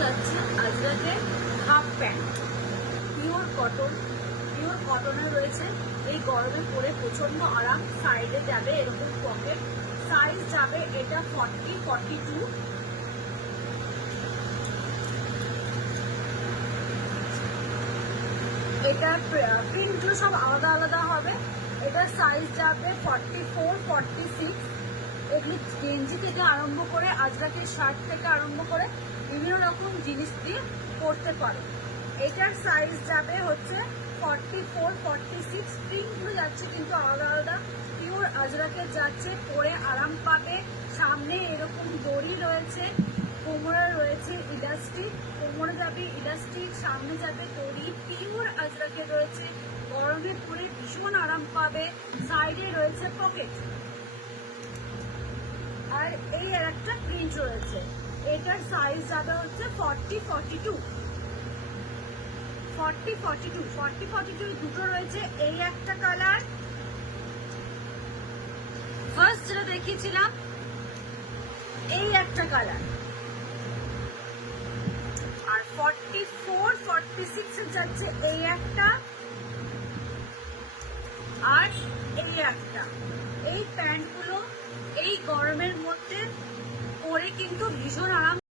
যাচ্ছে আজরাকে half pant, pure কটনের রয়েছে। এই গরমে পরে প্রচন্ড আরাম। সাইডে যাবে এরকম পকেট, সাইজ যাবে এটা 40-42। এটার প্রিন্টগুলো সব আলাদা আলাদা হবে। এটার সাইজ যাবে 44-46। এগুলি গেঞ্জি থেকে আরম্ভ করে আজরাকের শার্ট থেকে আরম্ভ করে বিভিন্ন রকম জিনিস দিয়ে পরতে পারে। এটার সাইজ যাবে হচ্ছে 44-46। প্রিন্টগুলো যাচ্ছে কিন্তু আলাদা আলাদা। পিওর আজরাকের যাচ্ছে, পরে আরাম পাবে। সামনে এরকম দড়ি রয়েছে, কোমরে রয়েছে ইলাস্টিক, কোমরে যাবে ইলাস্টিক, সামনে যাবে দড়ি। পিওর আজরাকের রয়েছে, গরমে পরে ভীষণ আরাম পাবে। সাইডে রয়েছে পকেট। আর এই আর একটা প্রিন্ট রয়েছে। এটার সাইজ যাবে হচ্ছে 40-42 দুটো রয়েছে। এই একটা কালার, ফার্স্ট যেটা দেখিয়েছিলাম, এই একটা কালার। আর 44-46 এর যাচ্ছে এই একটা, আর এই একটা। এই প্যান্টগুলো এই গরমের মধ্যে পরে কিন্তু ভীষণ আরাম।